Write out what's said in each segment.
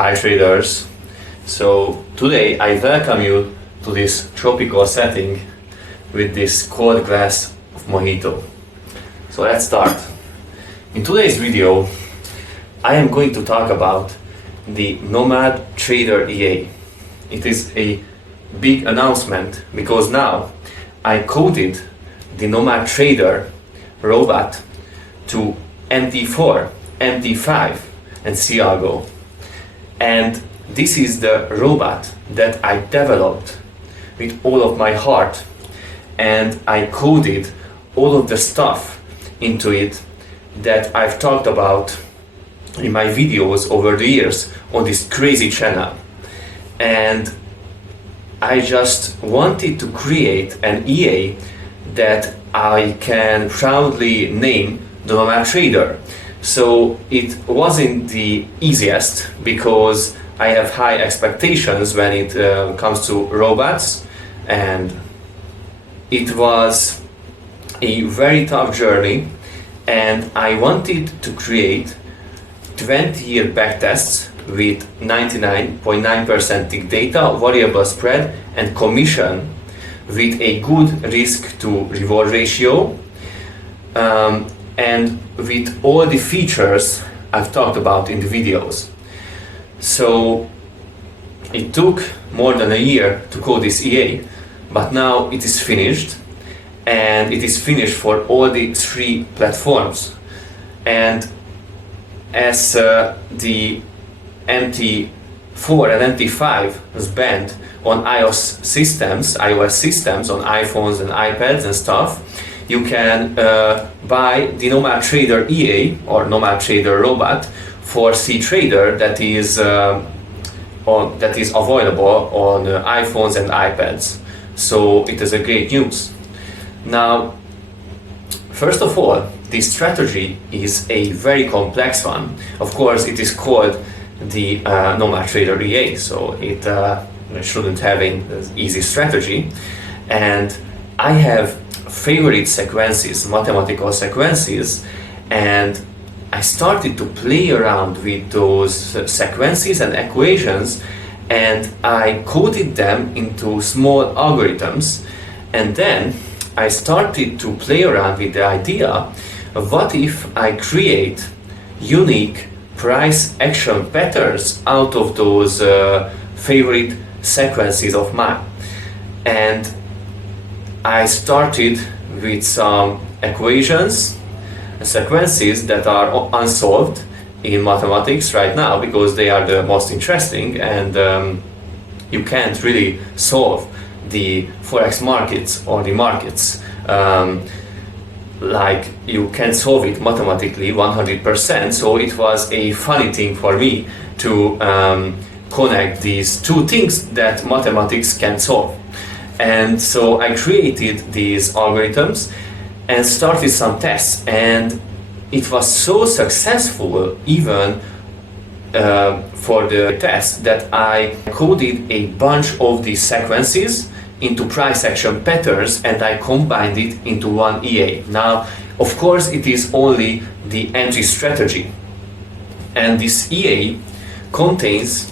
Hi traders. So today I welcome you to this tropical setting with this cold glass of mojito. So let's start. In today's video I am going to talk about the NomadTrader EA. It is a big announcement because now I coded the NomadTrader robot to MT4, MT5 and Ciago. And this is the robot that I developed with all of my heart, and I coded all of the stuff into it that I've talked about in my videos over the years on this crazy channel. And I just wanted to create an EA that I can proudly name the NomadTrader. So it wasn't the easiest because I have high expectations when it comes to robots, and it was a very tough journey, and I wanted to create 20-year backtests with 99.9% tick data, variable spread and commission with a good risk to reward ratio, and with all the features I've talked about in the videos. So it took more than a year to code this EA, but now it is finished, and it is finished for all the three platforms. And as the MT4 and MT5 was banned on iOS systems, on iPhones and iPads and stuff, you can buy the NomadTrader EA or NomadTrader robot for CTrader that is available on iPhones and iPads. So it is a great news. Now, first of all, this strategy is a very complex one. Of course, it is called the NomadTrader EA, so it shouldn't have an easy strategy. And I have favorite sequences, mathematical sequences, and I started to play around with those sequences and equations, and I coded them into small algorithms. And then I started to play around with the idea of what if I create unique price action patterns out of those favorite sequences of mine. And I started with some equations and sequences that are unsolved in mathematics right now because they are the most interesting, and you can't really solve the Forex markets or the markets like you can solve it mathematically 100%. So it was a funny thing for me to connect these two things that mathematics can solve. And so I created these algorithms and started some tests, and it was so successful even for the test that I coded a bunch of these sequences into price action patterns, and I combined it into one EA. Now, of course, it is only the entry strategy, and this EA contains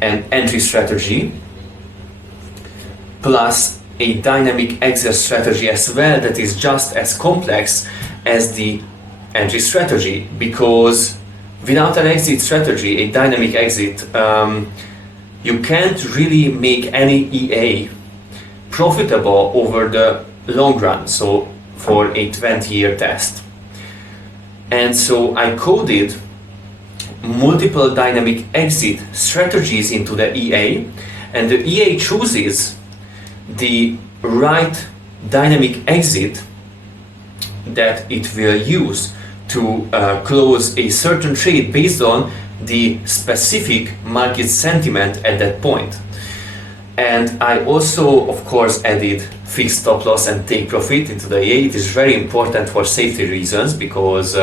an entry strategy plus a dynamic exit strategy as well that is just as complex as the entry strategy, because without an exit strategy, a dynamic exit, you can't really make any EA profitable over the long run, so for a 20-year test. And so I coded multiple dynamic exit strategies into the EA, and the EA chooses the right dynamic exit that it will use to close a certain trade based on the specific market sentiment at that point. And I also, of course, added fixed stop loss and take profit into the EA. It is very important for safety reasons because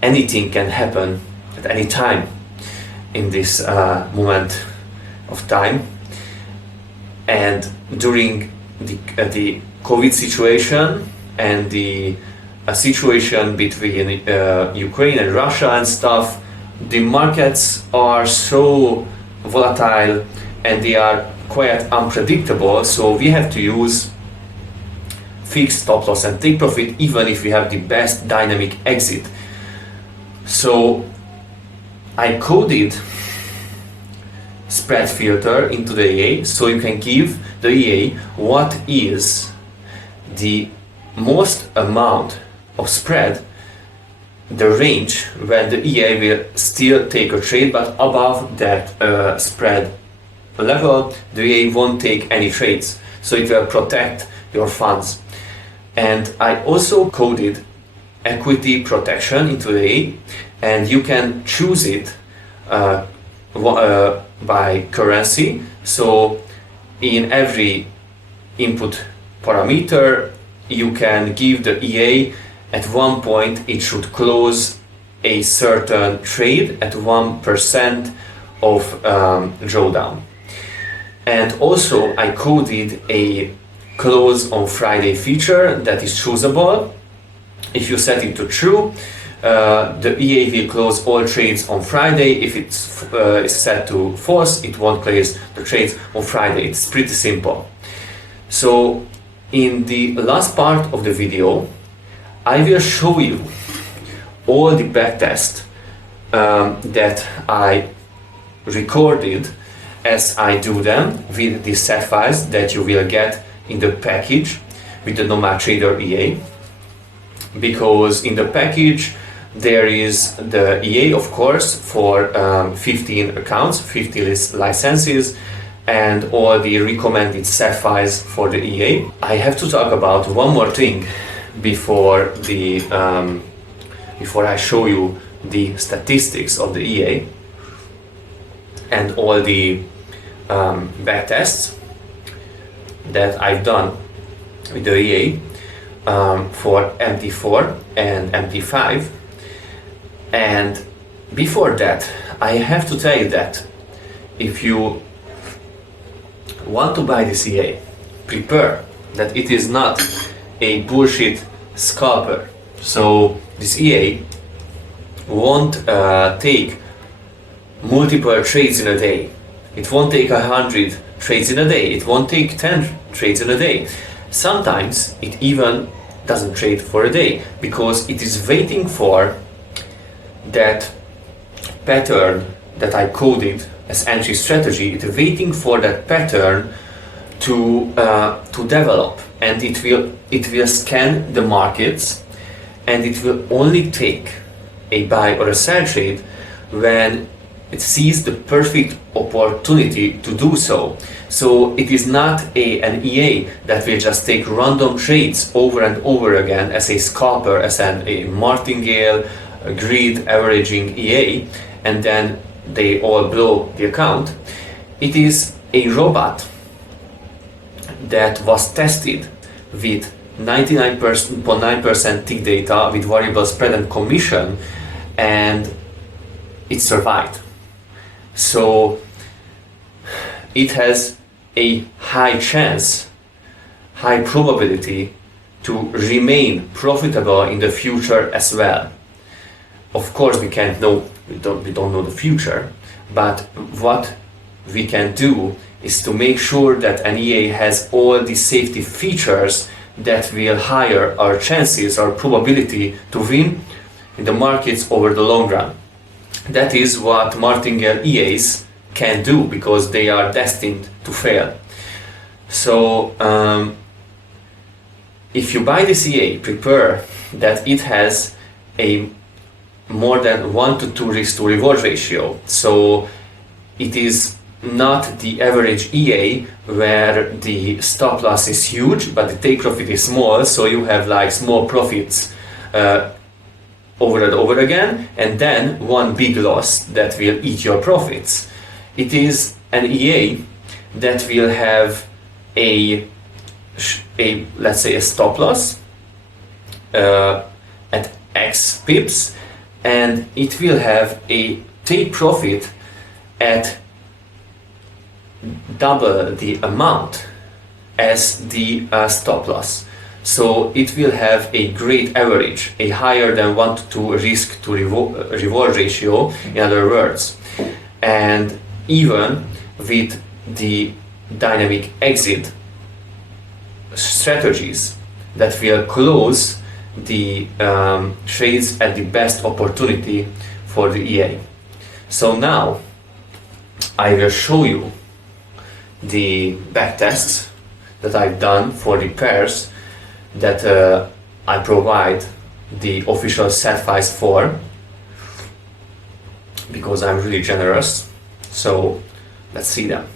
anything can happen at any time in this moment of time. And during the COVID situation and the situation between Ukraine and Russia and stuff, the markets are so volatile and they are quite unpredictable, so we have to use fixed stop loss and take profit even if we have the best dynamic exit. So I coded spread filter into the EA, so you can give the EA what is the most amount of spread, the range when the EA will still take a trade, but above that spread level the EA won't take any trades, so it will protect your funds. And I also coded equity protection into the EA, and you can choose it by currency. So in every input parameter you can give the EA at one point it should close a certain trade at 1% of drawdown. And also I coded a close on Friday feature that is choosable. If you set it to true, the EA will close all trades on Friday. If it's set to false, it won't close the trades on Friday. It's pretty simple. So in the last part of the video, I will show you all the backtest that I recorded as I do them with the set files that you will get in the package with the NomadTrader EA. Because in the package there is the EA, of course, for 15 accounts, 15 licenses, and all the recommended set files for the EA. I have to talk about one more thing before I show you the statistics of the EA and all the backtests that I've done with the EA for MT4 and MT5. And before that, I have to tell you that if you want to buy this EA, prepare that it is not a bullshit scalper. So this EA won't take multiple trades in a day. It won't take 100 trades in a day. It won't take 10 trades in a day. Sometimes it even doesn't trade for a day because it is waiting for that pattern that I coded as entry strategy. It is waiting for that pattern to develop, and it will scan the markets, and it will only take a buy or a sell trade when it sees the perfect opportunity to do so. So it is not an EA that will just take random trades over and over again as a scalper, as a martingale, a grid averaging EA, and then they all blow the account. It is a robot that was tested with 99.9% tick data with variable spread and commission, and it survived. So it has a high chance, high probability to remain profitable in the future as well. Of course, we can't know, we don't know the future, but what we can do is to make sure that an EA has all the safety features that will higher our chances, our probability to win in the markets over the long run. That is what martingale EAs can do, because they are destined to fail. So if you buy this EA, prepare that it has a more than 1 to 2 risk to reward ratio. So it is not the average EA where the stop loss is huge but the take profit is small, so you have like small profits over and over again, and then one big loss that will eat your profits. It is an EA that will have a let's say a stop loss at X pips, and it will have a take profit at double the amount as the stop loss. So it will have a great average, a higher than 1 to 2 risk to reward ratio, in other words. And even with the dynamic exit strategies that will close the trades at the best opportunity for the EA. So now I will show you the backtests that I've done for the pairs that I provide the official set price for, because I'm really generous. So let's see them.